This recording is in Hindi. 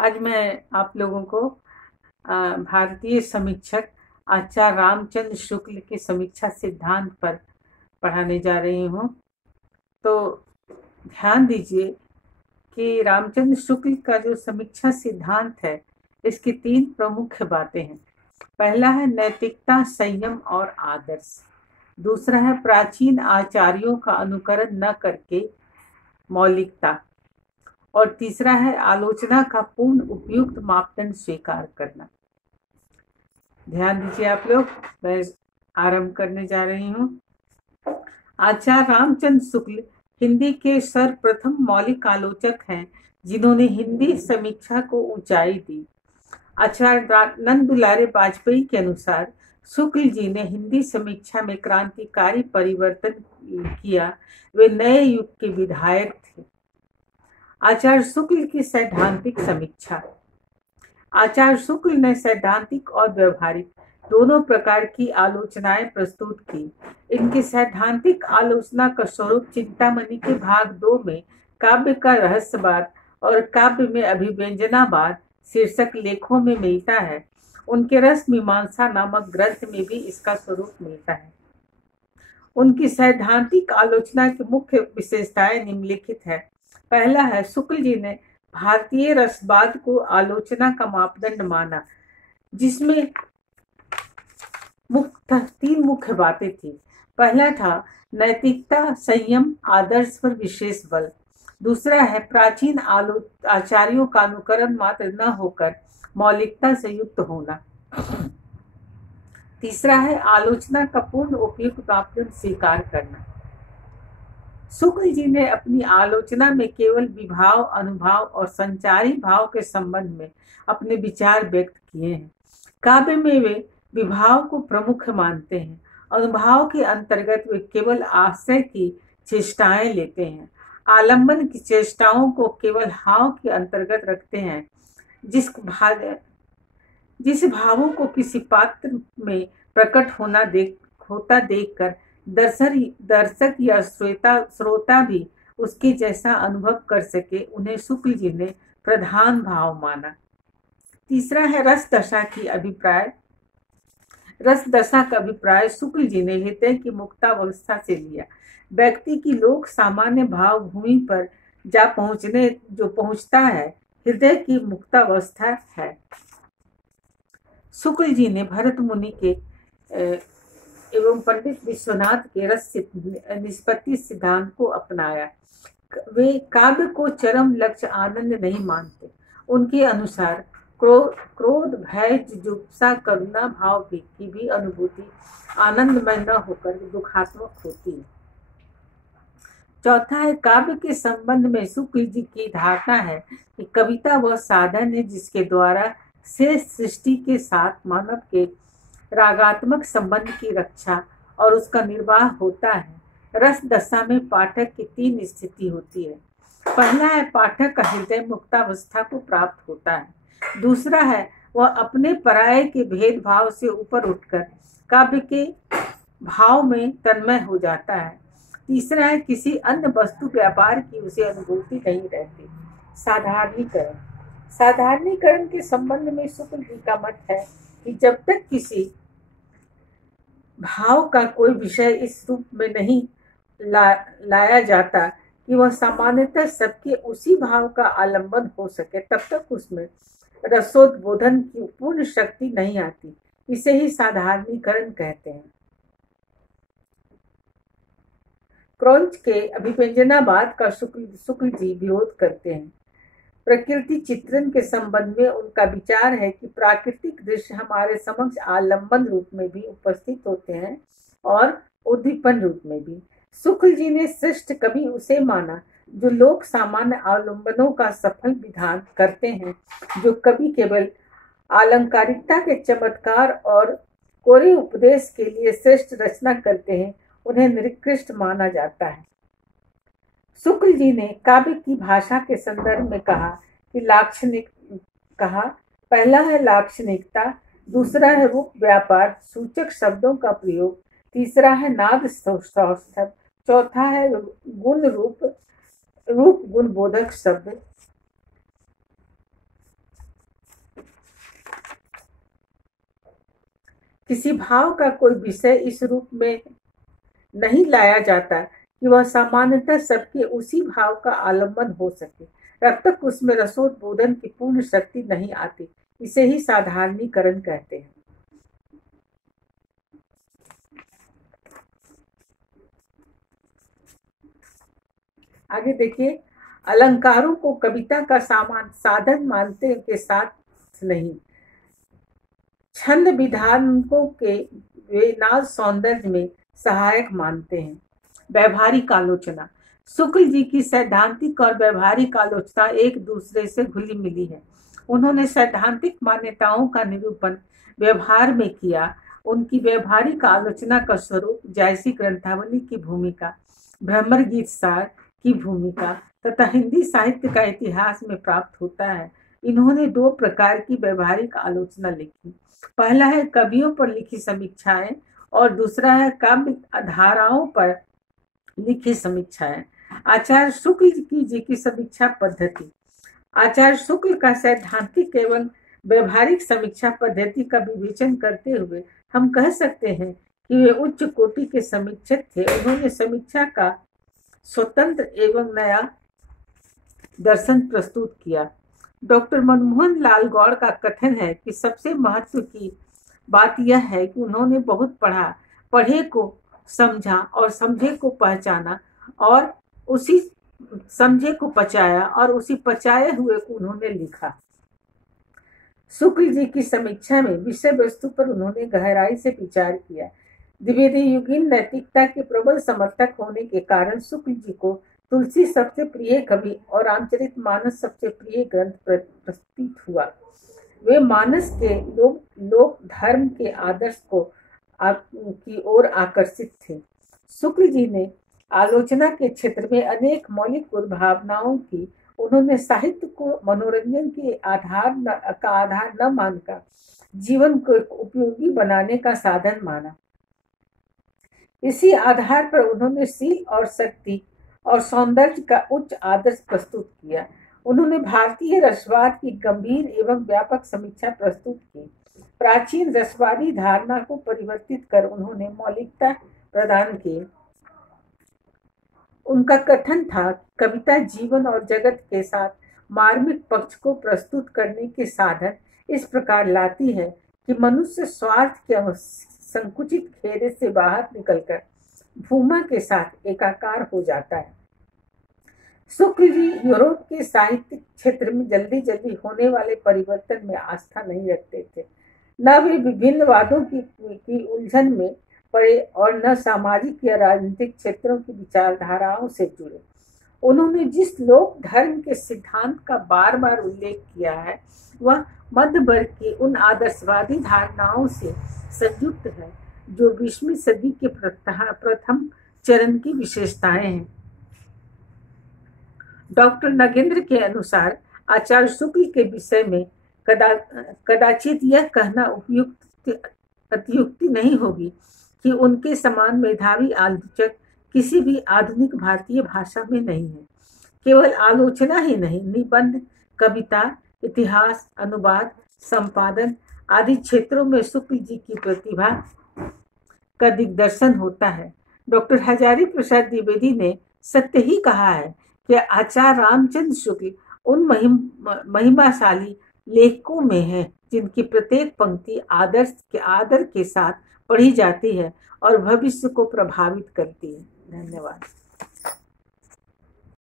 आज मैं आप लोगों को भारतीय समीक्षक आचार्य रामचंद्र शुक्ल के समीक्षा सिद्धांत पर पढ़ाने जा रही हूँ। तो ध्यान दीजिए कि रामचंद्र शुक्ल का जो समीक्षा सिद्धांत है, इसकी 3 प्रमुख बातें हैं। पहला है नैतिकता, संयम और आदर्श। दूसरा है प्राचीन आचार्यों का अनुकरण न करके मौलिकता। और तीसरा है आलोचना का पूर्ण उपयुक्त मापदंड स्वीकार करना। ध्यान दीजिए आप लोग, मैं आरंभ करने जा रही हूँ। आचार्य रामचंद्र शुक्ल हिंदी के सर्वप्रथम मौलिक आलोचक हैं, जिन्होंने हिंदी समीक्षा को ऊंचाई दी। आचार्य नंद दुलारे वाजपेयी के अनुसार शुक्ल जी ने हिंदी समीक्षा में क्रांतिकारी परिवर्तन किया। वे नए युग के विधायक थे। आचार्य शुक्ल की सैद्धांतिक समीक्षा। आचार्य शुक्ल ने सैद्धांतिक और व्यवहारिक दोनों प्रकार की आलोचनाएं प्रस्तुत की। इनकी सैद्धांतिक आलोचना का स्वरूप चिंतामणि के भाग 2 में काव्य का रहस्यवाद और काव्य में अभिव्यंजनावाद शीर्षक लेखों में मिलता है। उनके रस मीमांसा नामक ग्रंथ में भी इसका स्वरूप मिलता है। उनकी सैद्धांतिक आलोचना की मुख्य विशेषताएं निम्नलिखित है। पहला है, शुक्ल जी ने भारतीय रसवाद को आलोचना का मापदंड माना, जिसमें 3 मुख्य बातें थी। पहला था नैतिकता, संयम, आदर्श पर विशेष बल। दूसरा है प्राचीन आचार्यों का अनुकरण मात्र न होकर मौलिकता से युक्त होना। तीसरा है आलोचना का पूर्ण उपयुक्त मापदंड स्वीकार करना। शुक्ल जी ने अपनी आलोचना में केवल विभाव, अनुभाव और संचारी भाव के संबंध में अपने विचार व्यक्त किए हैं। काव्य में वे विभाव को प्रमुख मानते हैं। अनुभाव के अंतर्गत वे केवल आश्रय की चेष्टाएं लेते हैं। आलंबन की चेष्टाओं को केवल हाव के अंतर्गत रखते हैं। जिस भावों को किसी पात्र में प्रकट होता देखकर दर्शक या श्रोता भी उसके जैसा अनुभव कर सके, उन्हें शुक्ल जी ने प्रधान भाव माना। तीसरा है रस दशा का अभिप्राय शुक्ल जी ने हृदय की मुक्तावस्था से लिया। व्यक्ति की लोक सामान्य भाव भूमि पर जो पहुंचता है, हृदय की मुक्तावस्था है। शुक्ल जी ने भरत मुनि के एवं पंडित विश्वनाथ के रस निष्पत्ति सिद्धांत को अपनाया। वे काव्य को चरम लक्ष्य आनंद नहीं मानते। उनके अनुसार क्रोध, भय, जुजुप्सा, करुणा भाव की भी अनुभूति आनंदमय न होकर दुखात्मक होती है। चौथा है काव्य के संबंध में शुक्ल जी की धारणा है कि कविता वह साधन है जिसके द्वारा शेष सृष्टि के साथ मानव के रागात्मक संबंध की रक्षा और उसका निर्वाह होता है। रस दशा में पाठक की 3 स्थिति होती है। पहला है पाठक का हृदय मुक्तावस्था को प्राप्त होता है। दूसरा है वह अपने पराये के भेदभाव से ऊपर उठकर काव्य के भाव में तन्मय हो जाता है। तीसरा है किसी अन्य वस्तु व्यापार की उसे अनुभूति नहीं रहती। साधारणीकरण के संबंध में शुक्ल जी का मत है कि जब तक किसी भाव का कोई विषय इस रूप में नहीं लाया जाता कि वह सामान्यतः सबके उसी भाव का आलंबन हो सके, तब तक उसमें रसोद्बोधन की पूर्ण शक्ति नहीं आती। इसे ही साधारणीकरण कहते हैं। क्रौंच के अभिव्यंजनावाद का शुक्ल जी विरोध करते हैं। प्रकृति चित्रण के संबंध में उनका विचार है कि प्राकृतिक दृश्य हमारे समक्ष आलंबन रूप में भी उपस्थित होते हैं और उद्दीपन रूप में भी। शुक्ल जी ने श्रेष्ठ कवि उसे माना जो लोक सामान्य आलंबनों का सफल विधान करते हैं। जो कवि केवल आलंकारिकता के चमत्कार और कोरे उपदेश के लिए श्रेष्ठ रचना करते हैं, उन्हें निकृष्ट माना जाता है। शुक्ल जी ने काव्य की भाषा के संदर्भ में पहला है लाक्षणिकता, दूसरा है रूप व्यापार सूचक शब्दों का प्रयोग, तीसरा है नाद सौष्ठव, चौथा है रूप गुण बोधक शब्द। किसी भाव का कोई विषय इस रूप में नहीं लाया जाता कि वह सामान्यतः सबके उसी भाव का आलम्बन हो सके, तब तक उसमें रसोद्बोधन की पूर्ण शक्ति नहीं आती। इसे ही साधारणीकरण कहते हैं। आगे देखिए, अलंकारों को कविता का साधन मानते के साथ नहीं, छंद विधानकों के वे नाद सौंदर्य में सहायक मानते हैं। व्यवहारिक आलोचना। शुक्ल जी की सैद्धांतिक और व्यवहारिक आलोचना एक दूसरे से घुली मिली है। उन्होंने सैद्धांतिक मान्यताओं का निरूपण व्यवहार में किया। उनकी व्यवहारिक आलोचना का स्वरूप जायसी ग्रंथावली की भूमिका, भ्रमर गीत सार की भूमिका तथा हिंदी साहित्य का इतिहास में प्राप्त होता है। इन्होंने दो प्रकार की व्यवहारिक आलोचना लिखी। पहला है कवियों पर लिखी समीक्षाएं और दूसरा है काव्य धाराओं पर लिखी समीक्षाएं। आचार्य शुक्ल जी की समीक्षा पद्धति। आचार्य शुक्ल का सैद्धांतिक एवं व्यवहारिक समीक्षा पद्धति का विवेचन करते हुए हम कह सकते हैं कि वे उच्च कोटि के समीक्षक थे। उन्होंने समीक्षा का स्वतंत्र एवं नया दर्शन प्रस्तुत किया। डॉक्टर मनमोहन लाल गौड़ का कथन है कि सबसे महत्व की बात यह है कि उन्होंने बहुत पढ़ा, पढ़े को समझा और समझे को पहचाना और उसी समझे को पचाया और उसी पचाए हुए को उन्होंने लिखा। शुक्ल जी की समीक्षा में विषय वस्तु पर उन्होंने गहराई से विचार किया। द्विवेदी युगीन नैतिकता के प्रबल समर्थक होने के कारण शुक्ल जी को तुलसी सबसे प्रिय कवि और रामचरितमानस सबसे प्रिय ग्रंथ प्रतीत हुआ। वे मानस के लोक धर्म के आदर्श को की ओर आकर्षित थे। शुक्ल जी ने आलोचना के क्षेत्र में अनेक मौलिक भावनाओं की उन्होंने साहित्य को मनोरंजन के आधार न मानकर जीवन को उपयोगी बनाने का साधन माना। इसी आधार पर उन्होंने शील और शक्ति और सौंदर्य का उच्च आदर्श प्रस्तुत किया। उन्होंने भारतीय रसवाद की गंभीर एवं व्यापक समीक्षा प्रस्तुत की। प्राचीन रसवादी धारणा को परिवर्तित कर उन्होंने मौलिकता प्रदान की। उनका कथन था, कविता जीवन और जगत के साथ मार्मिक पक्ष को प्रस्तुत करने के साधन इस प्रकार लाती है कि मनुष्य स्वार्थ के संकुचित घेरे से बाहर निकलकर भूमा के साथ एकाकार हो जाता है। शुक्ल जी यूरोप के साहित्यिक क्षेत्र में जल्दी जल्दी होने वाले परिवर्तन में आस्था नहीं रखते थे। न वे विभिन्न वादों की उलझन में पड़े और न सामाजिक या राजनीतिक क्षेत्रों की विचारधाराओं से जुड़े। उन्होंने जिस लोक धर्म के सिद्धांत का बार बार उल्लेख किया है वह मध्य वर्ग की उन आदर्शवादी धारणाओं से संयुक्त है जो 20वीं सदी के प्रथम चरण की विशेषताएं हैं। डॉक्टर नगेंद्र के अनुसार आचार्य शुक्ल के विषय में कदाचित यह कहना अतियुक्ति नहीं होगी कि उनके समान मेधावी आलोचक किसी भी आधुनिक भारतीय भाषा में नहीं है। केवल आलोचना ही नहीं, निबंध, कविता, इतिहास, अनुवाद, संपादन आदि क्षेत्रों में शुक्ल जी की प्रतिभा का दिग्दर्शन होता है। डॉक्टर हजारी प्रसाद द्विवेदी ने सत्य ही कहा है कि आचार्य रामचंद्र शुक्ल उन महिमाशाली लेखकों में है जिनकी प्रत्येक पंक्ति आदर के साथ पढ़ी जाती है और भविष्य को प्रभावित करती है। धन्यवाद।